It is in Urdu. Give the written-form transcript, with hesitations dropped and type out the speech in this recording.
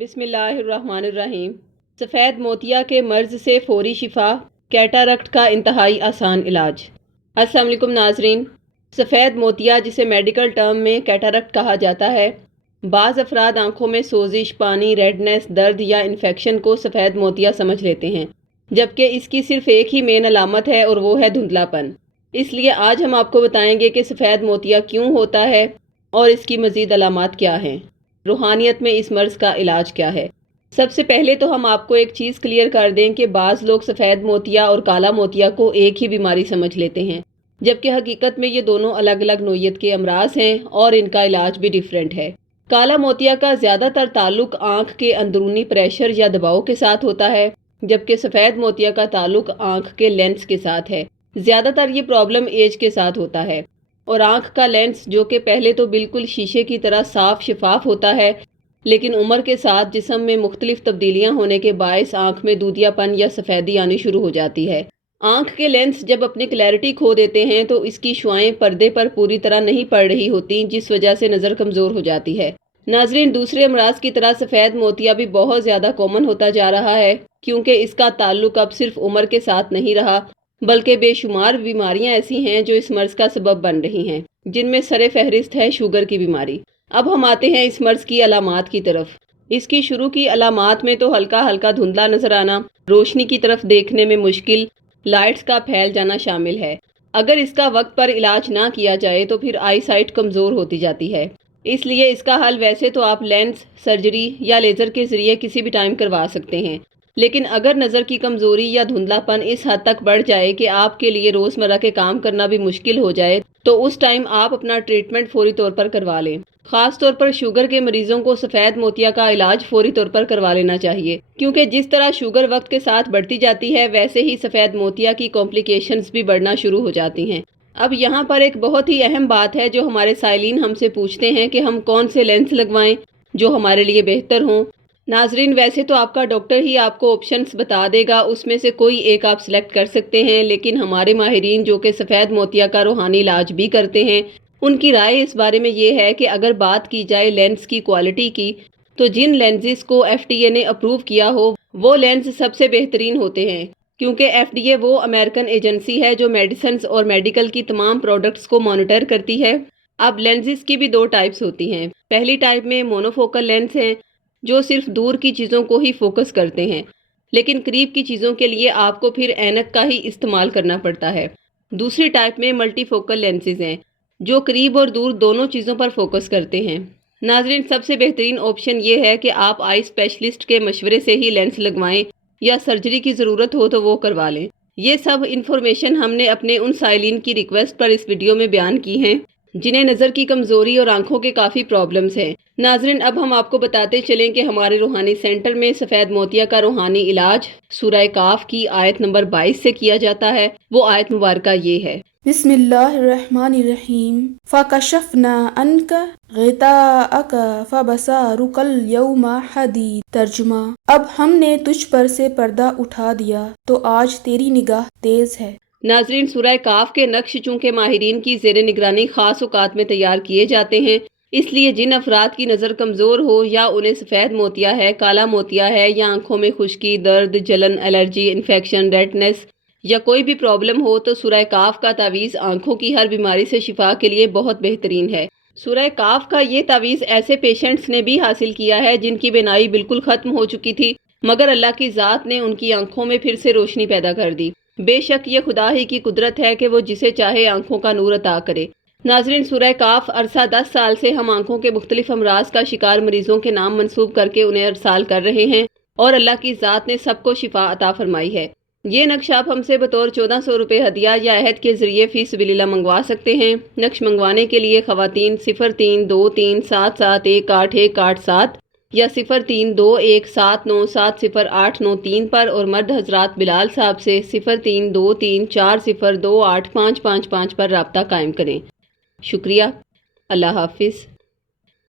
بسم اللہ الرحمن الرحیم۔ سفید موتیا کے مرض سے فوری شفا، کیٹارکٹ کا انتہائی آسان علاج۔ السلام علیکم ناظرین۔ سفید موتیا، جسے میڈیکل ٹرم میں کیٹارکٹ کہا جاتا ہے، بعض افراد آنکھوں میں سوزش، پانی، ریڈنس، درد یا انفیکشن کو سفید موتیا سمجھ لیتے ہیں، جبکہ اس کی صرف ایک ہی مین علامت ہے اور وہ ہے دھندلا پن۔ اس لیے آج ہم آپ کو بتائیں گے کہ سفید موتیا کیوں ہوتا ہے اور اس کی مزید علامات کیا ہیں۔ روحانیت میں اس مرض کا علاج کیا ہے؟ سب سے پہلے تو ہم آپ کو ایک چیز کلیئر کر دیں کہ بعض لوگ سفید موتیا اور کالا موتیا کو ایک ہی بیماری سمجھ لیتے ہیں، جبکہ حقیقت میں یہ دونوں الگ الگ نوعیت کے امراض ہیں اور ان کا علاج بھی ڈیفرنٹ ہے۔ کالا موتیا کا زیادہ تر تعلق آنکھ کے اندرونی پریشر یا دباؤ کے ساتھ ہوتا ہے، جبکہ سفید موتیا کا تعلق آنکھ کے لینس کے ساتھ ہے۔ زیادہ تر یہ پرابلم ایج کے ساتھ ہوتا ہے، اور آنکھ کا لینس جو کہ پہلے تو بالکل شیشے کی طرح صاف شفاف ہوتا ہے، لیکن عمر کے ساتھ جسم میں مختلف تبدیلیاں ہونے کے باعث آنکھ میں دودھیا پن یا سفیدی آنی شروع ہو جاتی ہے۔ آنکھ کے لینس جب اپنی کلیئرٹی کھو دیتے ہیں تو اس کی شعاعیں پردے پر پوری طرح نہیں پڑ رہی ہوتی، جس وجہ سے نظر کمزور ہو جاتی ہے۔ ناظرین، دوسرے امراض کی طرح سفید موتیا بھی بہت زیادہ کامن ہوتا جا رہا ہے، کیونکہ اس کا تعلق اب صرف عمر کے ساتھ نہیں رہا، بلکہ بے شمار بیماریاں ایسی ہیں جو اس مرض کا سبب بن رہی ہیں، جن میں سر فہرست ہے شوگر کی بیماری۔ اب ہم آتے ہیں اس مرض کی علامات کی طرف۔ اس کی شروع کی علامات میں تو ہلکا ہلکا دھندلا نظر آنا، روشنی کی طرف دیکھنے میں مشکل، لائٹس کا پھیل جانا شامل ہے۔ اگر اس کا وقت پر علاج نہ کیا جائے تو پھر آئی سائٹ کمزور ہوتی جاتی ہے، اس لیے اس کا حل ویسے تو آپ لینس سرجری یا لیزر کے ذریعے کسی بھی ٹائم کروا سکتے ہیں، لیکن اگر نظر کی کمزوری یا دھندلا پن اس حد تک بڑھ جائے کہ آپ کے لیے روزمرہ کے کام کرنا بھی مشکل ہو جائے تو اس ٹائم آپ اپنا ٹریٹمنٹ فوری طور پر کروا لیں۔ خاص طور پر شوگر کے مریضوں کو سفید موتیا کا علاج فوری طور پر کروا لینا چاہیے، کیونکہ جس طرح شوگر وقت کے ساتھ بڑھتی جاتی ہے ویسے ہی سفید موتیا کی کمپلیکیشنز بھی بڑھنا شروع ہو جاتی ہیں۔ اب یہاں پر ایک بہت ہی اہم بات ہے جو ہمارے سائلین ہم سے پوچھتے ہیں کہ ہم کون سے لینس لگوائیں جو ہمارے لیے بہتر ہوں۔ ناظرین، ویسے تو آپ کا ڈاکٹر ہی آپ کو آپشنز بتا دے گا، اس میں سے کوئی ایک آپ سلیکٹ کر سکتے ہیں، لیکن ہمارے ماہرین جو کہ سفید موتیا کا روحانی علاج بھی کرتے ہیں، ان کی رائے اس بارے میں یہ ہے کہ اگر بات کی جائے لینس کی کوالٹی کی تو جن لینزز کو FDA نے اپروو کیا ہو وہ لینز سب سے بہترین ہوتے ہیں، کیونکہ FDA وہ امریکن ایجنسی ہے جو میڈیسنز اور میڈیکل کی تمام پروڈکٹس کو مانیٹر کرتی ہے۔ اب لینزز کی بھی دو ٹائپس ہوتی ہیں۔ پہلی ٹائپ میں مونوفوکل لینس ہیں جو صرف دور کی چیزوں کو ہی فوکس کرتے ہیں، لیکن قریب کی چیزوں کے لیے آپ کو پھر اینک کا ہی استعمال کرنا پڑتا ہے۔ دوسری ٹائپ میں ملٹی فوکل لینسز ہیں جو قریب اور دور دونوں چیزوں پر فوکس کرتے ہیں۔ ناظرین، سب سے بہترین آپشن یہ ہے کہ آپ آئی اسپیشلسٹ کے مشورے سے ہی لینس لگوائیں، یا سرجری کی ضرورت ہو تو وہ کروا لیں۔ یہ سب انفارمیشن ہم نے اپنے ان سائلین کی ریکویسٹ پر اس ویڈیو میں بیان کی ہیں جنہیں نظر کی کمزوری اور آنکھوں کے کافی پرابلمز ہیں۔ ناظرین، اب ہم آپ کو بتاتے چلیں کہ ہمارے روحانی سینٹر میں سفید موتیا کا روحانی علاج سورہ کاف کی آیت نمبر 22 سے کیا جاتا ہے۔ وہ آیت مبارکہ یہ ہے: بسم اللہ الرحمن الرحیم فَكَشَفْنَا عَنْكَ غِطَاءَكَ فَبَصَارُكَ الْيَوْمَ حَدِيدٌ۔ ترجمہ: اب ہم نے تجھ پر سے پردہ اٹھا دیا تو آج تیری نگاہ تیز ہے۔ ناظرین، سورہ کاف کے نقش چونکہ ماہرین کی زیر نگرانی خاص اوقات میں تیار کیے جاتے ہیں، اس لیے جن افراد کی نظر کمزور ہو یا انہیں سفید موتیا ہے، کالا موتیا ہے، یا آنکھوں میں خشکی، درد، جلن، الرجی، انفیکشن، ریڈنس یا کوئی بھی پرابلم ہو تو سورہ کاف کا تعویذ آنکھوں کی ہر بیماری سے شفا کے لیے بہت بہترین ہے۔ سورہ کاف کا یہ تعویذ ایسے پیشنٹس نے بھی حاصل کیا ہے جن کی بینائی بالکل ختم ہو چکی تھی، مگر اللہ کی ذات نے ان کی آنکھوں میں پھر سے روشنی پیدا کر دی۔ بے شک یہ خدا ہی کی قدرت ہے کہ وہ جسے چاہے آنکھوں کا نور عطا کرے۔ ناظرین، سورہ کاف عرصہ 10 سال سے ہم آنکھوں کے مختلف امراض کا شکار مریضوں کے نام منسوب کر کے انہیں ارسال کر رہے ہیں، اور اللہ کی ذات نے سب کو شفا عطا فرمائی ہے۔ یہ نقش آپ ہم سے بطور 1400 روپے ہدیہ یا عہد کے ذریعے فی سبیل اللہ منگوا سکتے ہیں۔ نقش منگوانے کے لیے خواتین 0323771887 یا 0321797089 پر، اور مرد حضرات بلال صاحب سے 0323402855 پر رابطہ قائم کریں۔ شکریہ۔ اللہ حافظ۔